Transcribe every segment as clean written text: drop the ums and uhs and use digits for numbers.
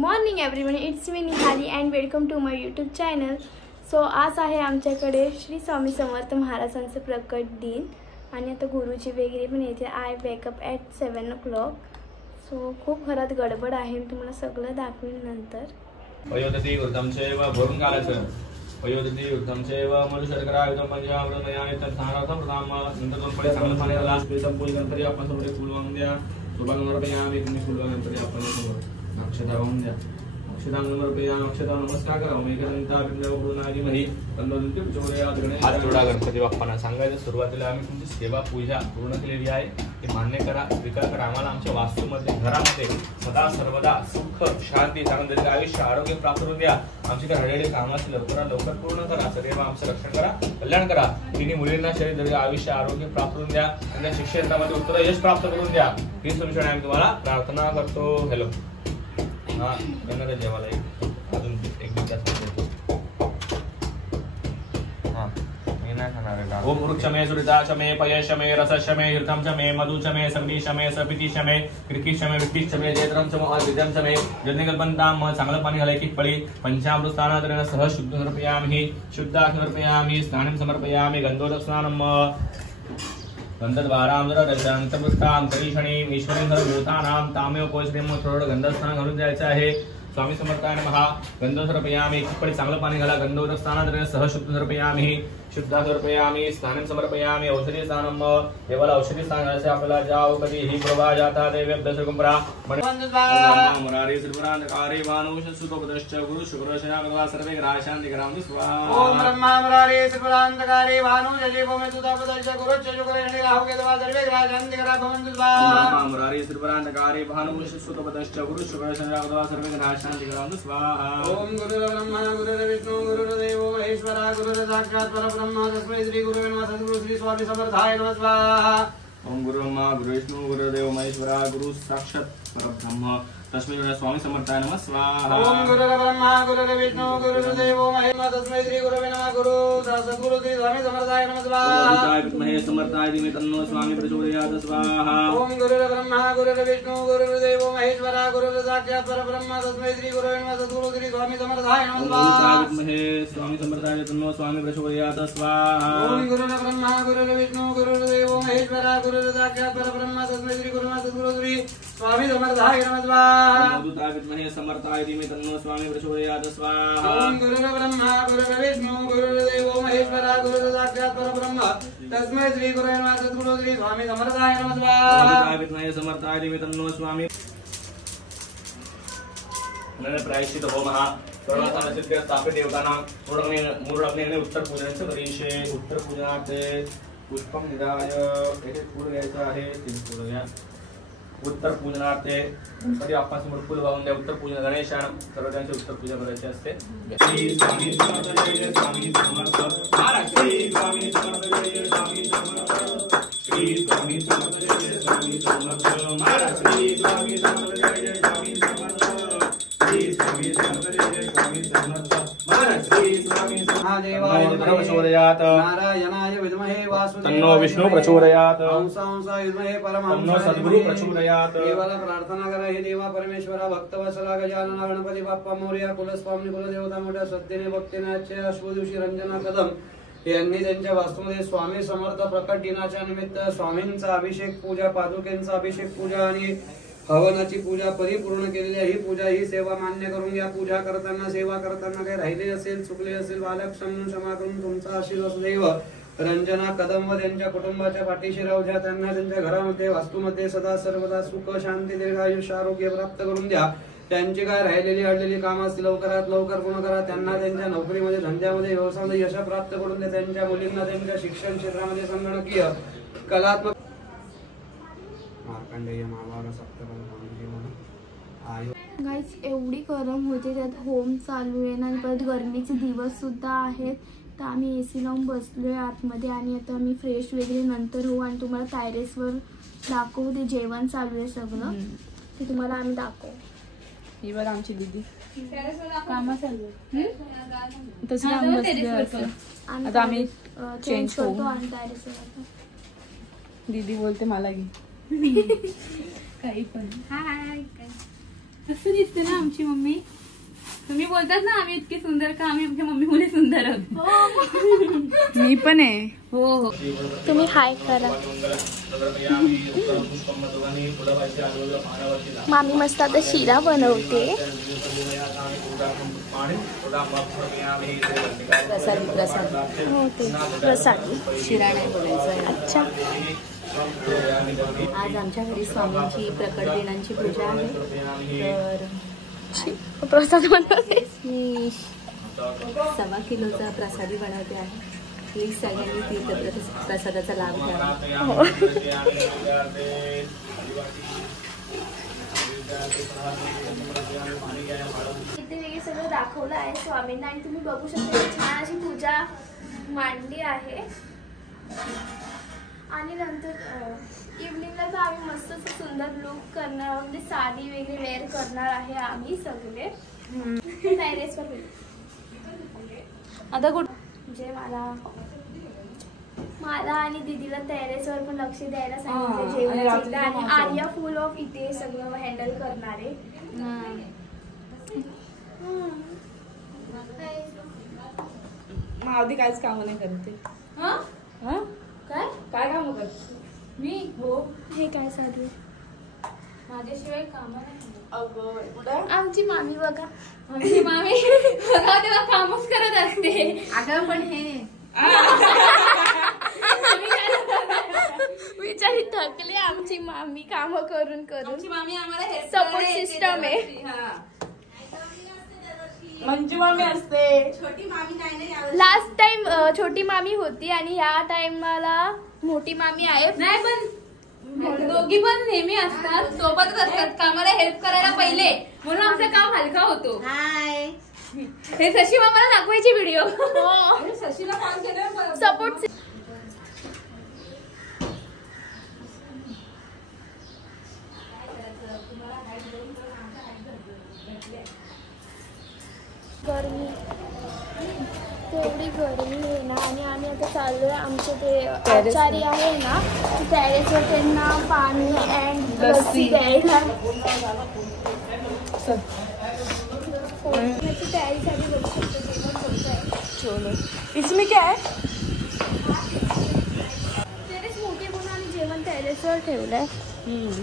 Morning everyone, it's me Nihali and welcome to my YouTube channel. So आज आहे आमच्याकडे श्री स्वामी समर्थ महाराजांचं प्रकट दिन आणि आता गुरुजी वगैरे पण येते. I wake up at 7 o'clock. So खूप घरात गडबड आहे, मी तुम्हाला सगळं दाखवेन नंतर. वयोदती वृद्धं चैव भरून काढायचं. वयोदती वृद्धं चैव मनुष्यकरायुधं पंचामृतमयायुतं स्थानार्थं प्रथम नंतर दोन पळे चांगलं पाणी घाला. संपूर्ण आपण समोर फुल वाहून द्या. सुभागमर्पयामि तुम्ही फुल वाहून आपण समोर अक्षता वाहून द्या. अक्षता नमस्कार करा. हात जोडा. गणपती बाप्पांना सांगायचं सुरुवातीला आम्ही तुमची सेवा पूजा पूर्ण केलेली आहे ते मान्य करा, स्वीकार करा. आम्हाला आमच्या वास्तूमध्ये घरामध्ये सदा सर्वदा सुख शांती चांगलं आयुष्य आरोग्य प्राप्त करून द्या. आमची काही हळहळी कामाची लवकर पूर्ण करा. सदैव आमचं रक्षण करा, कल्याण करा. तिन्ही मुलींना शरीर आयुष्य आरोग्य प्राप्त करून द्या. त्यांच्या शिक्षणामध्ये उत्तर यश प्राप्त करून द्या. ही सोल्युशन आम्ही तुम्हाला प्रार्थना करतो. हॅलो हा येणार जेवायला अजून एक दिवस जास्त ओम वृक्षमे सुरिताशमे पयशमे रसशमे हीर्थमशमे मधुशमे सग्निशमे सपितिशमे कृतिशमे वित्तिशमे जयत्रमशमे आदित्यमशमे जन्यकल्पन्ताम चांगलं पाणी घालाय की पळी पंचामृत स्नानादरेण सह शुद्ध समर्पयामि समर्पयामि स्नानं समर्पयामि गंधोदक स्नानम गंधद्वारां दर्शनांतर्वृत्तां करीषणीं ईश्वरींधर भूतानां तामेव कोश्रीम थोडं गंधस्नान घालून जायचं आहे. स्वामी समर्थाय नमः. गंध समर्पयामि पळी चांगलं पाणी घाला. गंधोदक स्नानादरेण सह शुद्ध समर्पयामि शुद्ध समर्पयामि स्नानं समर्पयामि औषधी स्नानम. देवाला औषधी स्नान घालायचे. आपल्याला जाव कधी ही प्रभा जाता देवे अभ्यासकुंभरा मुरारी श्रीपुरांतकारी भानुष सुतोपदश्च गुरु शुक्र शनागवा सर्वे ग्रह शांति करामि स्वाहा. ओम ब्रह्मा मुरारी श्रीपुरांतकारी भानुष जीवमे सुतोपदश्च गुरु शुक्र शनि राहु केतवा सर्वे ग्रह शांति करामि स्वाहा. ब्रह्मा मुरारी श्रीपुरांतकारी भानुष सुतोपदश्च गुरु शुक्र शनि राहु सर्वे ग्रह शांति करामि स्वाहा. ओम गुरुर्ब्रह्मा गुरुर्विष्णु गुरुर्देवो महेश्वरा गुरुर्साक्षात् परब्रह्म तस्मै श्री गुरुवे नमः. सद्गुरु श्री स्वामी समर्थाय नमः स्वाहा. ओम गुरुर्ब्रह्मा गुरुर्विष्णु गुरुर्देवो महेश्वरा गुरु साक्षात् परब्रह्म तस्मै स्वामी समर्थाय नमः स्वाहा. ओम गुरुर्ब्रह्मा गुरुर्विष्णु गुरुर्देवो महेश्वरा तस्मै श्री गुरुवे नमः गुरु सद्गुरु श्री स्वामी समर्थाय नमः स्वाहा. विद्महे समर्थाय धीमहि तन्नो स्वामी प्रचोदयात् स्वाहा. ओम गुरुर्ब्रह्मा गुरुर्विष्णु गुरुर्देवो महेश्वरा गुरुर्साक्षात् परब्रह्म तस्मै श्री गुरुवे नमः सद्गुरु श्री स्वामी समर्थाय नमः स्वाहा. विद्महे स्वामी समर्थाय तन्नो स्वामी प्रचोदयात् स्वाहा. ओम गुरुर्ब्रह्मा गुरुर्विष्णु गुरुर्देवो महेश्वरा गुरुर्साक्षात् परब्रह्म तस्मै श्री गुरुवे नमः सद्गुरु श्री स्वामी समर्थाय नमः स्वाहा. विद्महे समर्थाय धीमहि तन्नो स्वामी प्रचोदयात् स्वाहा. ओम गुरुर्ब्रह्मा गुरुर्विष्णु गुरुर्देवो महेश्वरा गुरुर्साक्षात् परब्रह्म तस्मै श्री गुरुवे नमः सद्गुरु श्री स्वामी समर्थाय नमः स्वाहा. विद्महे समर्थाय धीमहि तन्नो स्वामी प्रायश्चित होमः सर्वांना नैवेद्य स्थापित देवतांना मूळ अग्नी उत्तर पूजनाचं करीशे. उत्तर पूजनात पुष्पम निधाय एक फूल घ्यायचं आहे. 3 फूल घ्या. उत्तर पूजनार्थे गणपती बाप्पा समोर फुल वाहून द्या. उत्तर पूजन गणेशान सर्व त्यांची उत्तर पूजा करायची असते. श्री स्वामी समर्थ जय स्वामी समर्थ महाराज. श्री स्वामी समर्थ जय स्वामी समर्थ. श्री स्वामी समर्थ जय स्वामी समर्थ महाराज. श्री स्वामी समर्थ जय स्वामी समर्थ. श्री स्वामी समर्थ जय स्वामी समर्थ महाराज. श्री स्वामी महादेवाय प्रचोदयात्. नारायणाय विद्महे वासुदेवाय तन्नो विष्णु प्रचोदयात्. हंसाय विद्महे परमहंसाय तन्नो सद्गुरु प्रचोदयात्. देवाला प्रार्थना करा. हे देवा परमेश्वरा भक्तवत्सला गजानन गणपती बाप्पा मोरया कुलस्वामी कुलदेवता मोठ्या श्रद्धेने भक्तीने आजच्या शुभ दिवशी रंजना कदम यांनी त्यांच्या वास्तूमध्ये स्वामी समर्थ प्रकट दिनाच्या निमित्त स्वामींचा अभिषेक पूजा, पादुकेंचा अभिषेक पूजा आणि हवनाची पूजा परिपूर्ण केलेली आहे. ही पूजा ही सेवा मान्य करून घ्या. पूजा करताना सेवा करताना काही राहिले असेल चुकले असेल बालक क्षमा करून तुमचा आशीर्वाद देव रंजना कदम व त्यांच्या कुटुंबाच्या पाठीशी राहू द्या. त्यांना त्यांच्या घरामध्ये वास्तूमध्ये सदा सर्वदा सुख शांती दीर्घायुष्य आरोग्य प्राप्त करून द्या. त्यांची काय राहिलेली अडलेली कामं असतील लवकरात लवकर पूर्ण करा. त्यांना त्यांच्या नोकरीमध्ये धंद्यामध्ये व्यवसायामध्ये यश प्राप्त करून द्या. त्यांच्या मुलींना त्यांच्या शिक्षण क्षेत्रामध्ये संगणकीय कलात्मक गाईस एवढी गरम होते, त्यात होम चालू आहे आणि परत गरमीचे दिवस सुद्धा आहेत. तर आम्ही AC लावून बसलोय आतमध्ये आणि आता आम्ही फ्रेश वगैरे नंतर होऊ आणि तुम्हाला टॅरेसवर दाखवू. ते जेवण चालू आहे सगळं ते तुम्हाला आम्ही दाखवू. ही बघ आमची दीदी कामा चालू तसं आम्ही बसलो. आता आम्ही चेंज करतो आणि टॅरेसवर दीदी बोलते मला घे काही पण. हाय कसं दिसते ना आमची मम्मी. तुम्ही बोलतात ना आम्ही इतकी सुंदर का, आम्ही आमच्या मम्मी मुले सुंदर आहोत. मी पण आहे. हो हो. तुम्ही हाय करा. मामी मस्त आता शिरा बनवते. प्रसाद शिरा नाही बोलायचं. अच्छा. आज आमच्या घरी स्वामींची प्रकट दिनांची पूजा आहे. तर प्रसाद बनवते. मी 1.25 किलोचा प्रसादी बनवते आहे. प्लीज सगळ्यांनी तीर्थ प्रसादाचा लाभ घ्यावा. इथे वेगळे सगळं दाखवलं आहे स्वामींना आणि तुम्ही बघू शकता छान अशी पूजा मांडली आहे. आणि नंतर इव्हनिंगला तर आम्ही मस्त सुंदर लुक करणार, म्हणजे साडी वगैरे वेअर करणार आहे आम्ही सगळे. टेरेसवर आता कुठं म्हणजे मला आणि दीदीला टेरेसवर पण लक्ष द्यायला सांगितलं जेवणाचं. आणि आर्या फुल ऑफ इथे सगळं हँडल करणार आहे. मावधी काहीच काम नाही करते. काय काम करते मी? हो. हे काय चालू आहे? माझ्याशिवाय काम नाही. आमची मामी बघा. आमची मामी बघा तेव्हा कामच करत असते. अगं पण हे बिचारी थकली आमची मामी काम करून करून. आमची मामी आम्हाला सपोर्ट सिस्टम आहे. मंजू मामी असते. छोटी मामी नाही. लास्ट टाइम छोटी मामी होती आणि ह्या टाइमला मोठी मामी आहे. नाही पण दोघी पण नेहमी असतात, सोबतच असतात कामाला हेल्प करायला पहिले, म्हणून आमचं काम हलका होतो. हाय. हे शशी मामाला दाखवायची व्हिडिओ. शशीला कॉल केला सपोर्ट. गरमी तेवढी गरमी आहे ना. आणि आम्ही आता चाललोय आमचे ते आचारी आहे ना टेरेसवर, त्यांना पाणी अँड लस्सी द्यायला. त्याची तयारी झाली बघू शकतो. जेवण होत आहे. इसमें क्या है? टेरेस मोठी म्हणून आम्ही जेवण टेरेसवर ठेवलंय.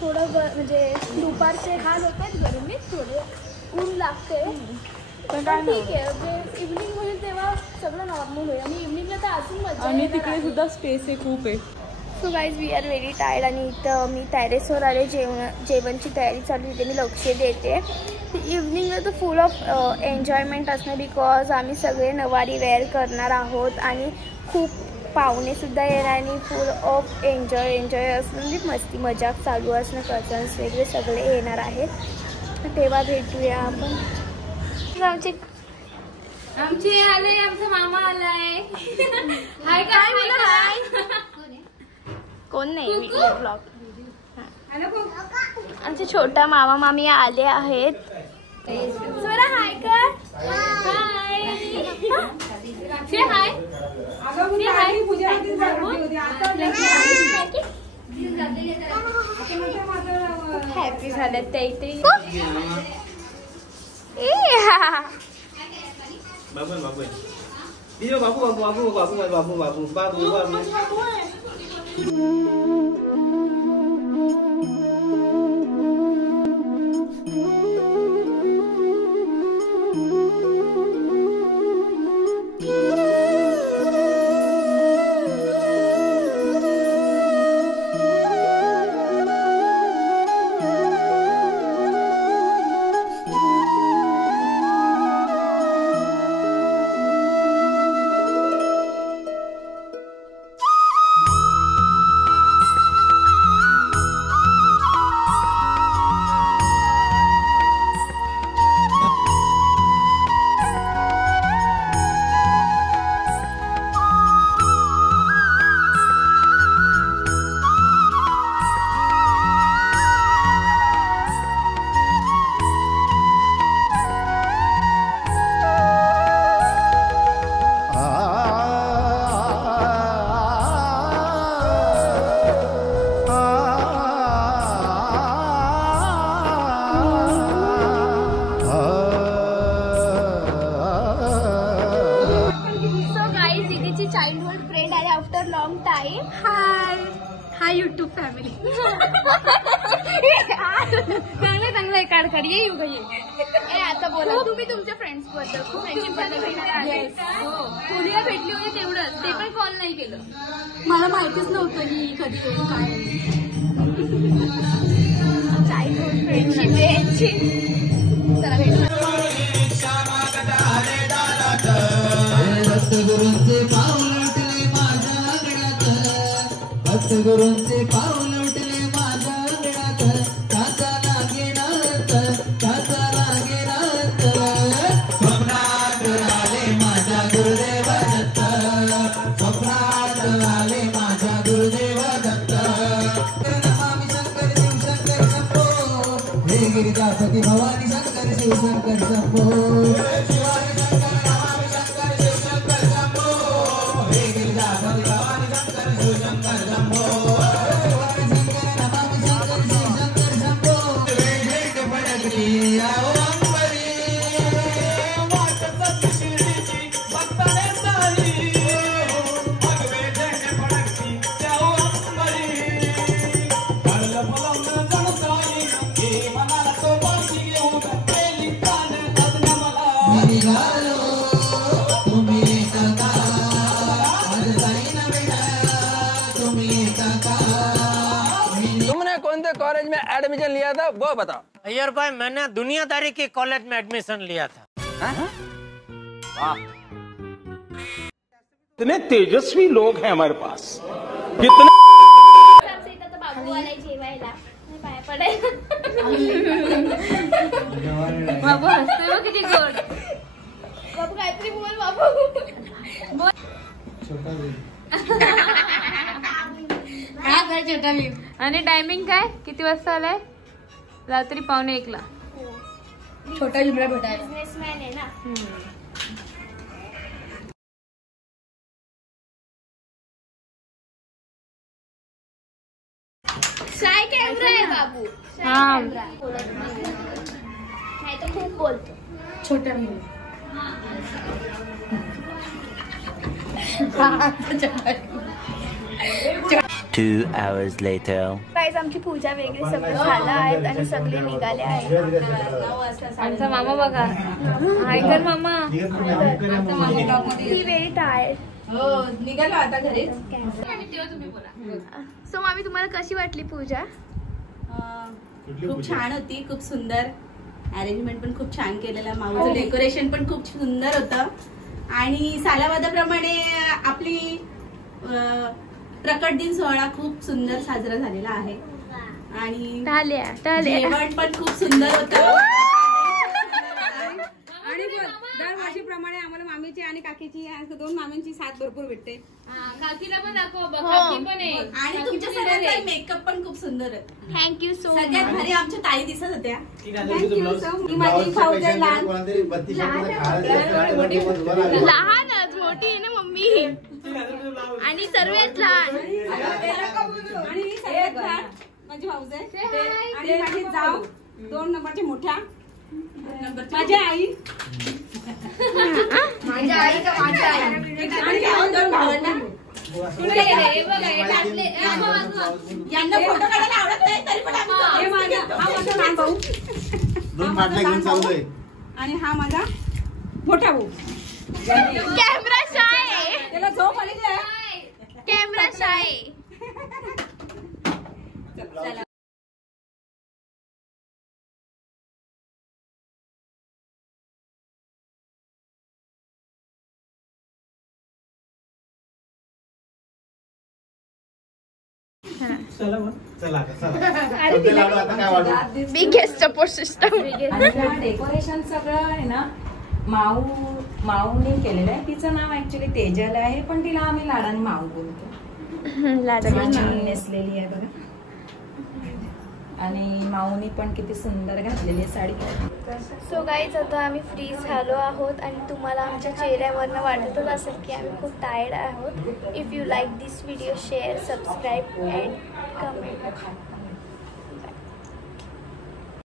थोडं म्हणजे दुपारचे हाल होत आहेत गरमीत, थोडे ऊन लागते. पण ठीक आहे, म्हणजे इव्हनिंग होईल तेव्हा सगळं नॉर्मल होईल. आणि इव्हनिंगला तर अजून मजा. आणि तिकडे सुद्धा स्पेस आहे, खूप आहे. So guys we are very tired. आणि इथं मी टेरेसवर आले. जेवणची तयारी चालू इथे मी लक्ष देते. इव्हनिंगला तर फुल ऑफ एन्जॉयमेंट असणार, बिकॉज आम्ही सगळे नवारी वेअर करणार आहोत आणि खूप पाहुणेसुद्धा येणार आणि फुल ऑफ एन्जॉय असणं, म्हणजे मस्ती मजाक चालू असणं. कझन्स वगैरे सगळे येणार आहेत. तेव्हा भेटूया आपण. आमचे आले, आमचा मामा आलाय. हाय काय मला. हाय कोण नाही ब्लॉग. आमचे छोटा मामा मामी आले आहेत. जरा हाय कर. हाय से हाय. हॅपी झाल्यात त्या इथे. बाबू बाबू बाबू बाबू बाबू बाबू बाबू बाबू. Hi YouTube family. चांगलं काढ ये येऊ गई. आता बोला तुम्ही तुमच्या फ्रेंड्स बद्दल खूप फ्रेंडशिप बद्दल खोलीला भेटली होती तेवढंच, ते पण कॉल नाही केलं. मला माहितीच नव्हतं की कधी येऊ काय. फ्रेंडशिप यायची. चला भेटू. गुरुंचे पाऊल उठले माझ्या गळ्यात, गुरुंचे पाऊल उठले माझ्या गळ्यात, काचा लागे रात, काचा लागे रात. स्वप्नात आले माझ्या गुरुदेव दत्त, स्वप्नात आले माझ्या गुरुदेव दत्त. नमामि शंकर शिव शंकर शंभो, हे गिरिजापती भवानी शंकर शिव शंकर शंभो. शिवाजी शंकर नमामि शंकर शिव शंकर शंभो, हे गिरिजापती भवानी शंकर शिव शंकर शंभो. शिवाजी शंकर नमामि शंकर शिव शंकर शंभो. भेट फडकली आओ अंबरी, वाट शिर्डीची भक्ताने सारी. भगवे भेट फडकली आओ अंबरी, घडलं फलवलं जणसाई, हे मनाला तो बाशी घेऊन गेली प्राण अजून मला. मी निघालो तुम्ही येता का, आज जाईना बेटा तुम्ही येता का. तुमने कौन से कॉलेज में एडमिशन लिया था वो बताओ। अय्यर भाई मैंने दुनियादारी के कॉलेज में एडमिशन लिया था। कितने तेजस्वी लोग हैं हमारे पास, कितने बाबू आलाय जेवायला. पाया पडायला. बाबू हसतोय बघ किती गोड. बाबू काहीतरी बोल बाबू. आणि टायमिंग काय किती वाजता आलाय? रात्री 1:45. छोटा झुमरा भेटायला. बिझनेसमॅन आहे ना. शाय कॅमेरा आहे बाबू. हा. नाही तर खूप बोलतो. छोटा Two hours later. गाईज आमची पूजा वगैरे सगळं झालं आहे आणि सगळे निघाले आहेत. आमचा मामा बघा. हाय कर मामा. ही व्हेरी टायर्ड. निघालो आता घरी. सो मामी तुम्हाला कशी वाटली पूजा? खूप छान होती, खूप सुंदर. अरेंजमेंट पण खूप छान केलेला. माऊचं डेकोरेशन पण खूप सुंदर होतं आणि सालावादाप्रमाणे आपली प्रकट दिन सोहळा खूप सुंदर साजरा झालेला आहे आणि जेवण पण खूप सुंदर होतं. आणि दरवर्षीप्रमाणे आम्हाला मामीची आणि काकीची, दोन मामींची साथ भरपूर भेटते. काकीला पण दाखव. काकी पण आहे आणि तुमच्या सगळ्यांचा मेकअप पण खूप सुंदर आहे. Thank you so much. सगळ्यात भारी आमच्या ताई दिसत होत्या. Thank you so much. माझी भाऊज आहे लहान. लहानच मोठी आहे ना मम्मी. आणि सर्वात लहान. आणि मी सगळ्यात लहान माझी भाऊज आहे. आणि माझी जाऊ 2 नंबरची मोठ्या. माझी आई. माझ्या आई का माझ्या आई. आणि 2 भावांना यांना फोटो काढायला आवडत नाही तरी पण आम्ही हे माझा लहान भाऊ. 2 बाटल्या घेऊन चाललोय. आणि हा माझा मोठा भाऊ. Camera shy. त्याला झोप आलेली आहे. Camera shy. Biggest support system. Decoration सगळं आहे ना माऊने केलेलं आहे. तिचं नाव ऍक्च्युली तेजल आहे पण तिला आम्ही लाडाने माऊ बोलतो. नेसलेली आहे बघा. आणि माऊनी पण किती सुंदर घातलेली आहे साडी. सो गाईज आता आम्ही फ्री झालो आहोत आणि तुम्हाला आमच्या चेहऱ्यावरनं वाटतच असेल की आम्ही खूप टायर्ड आहोत. If you like this video share subscribe and comment.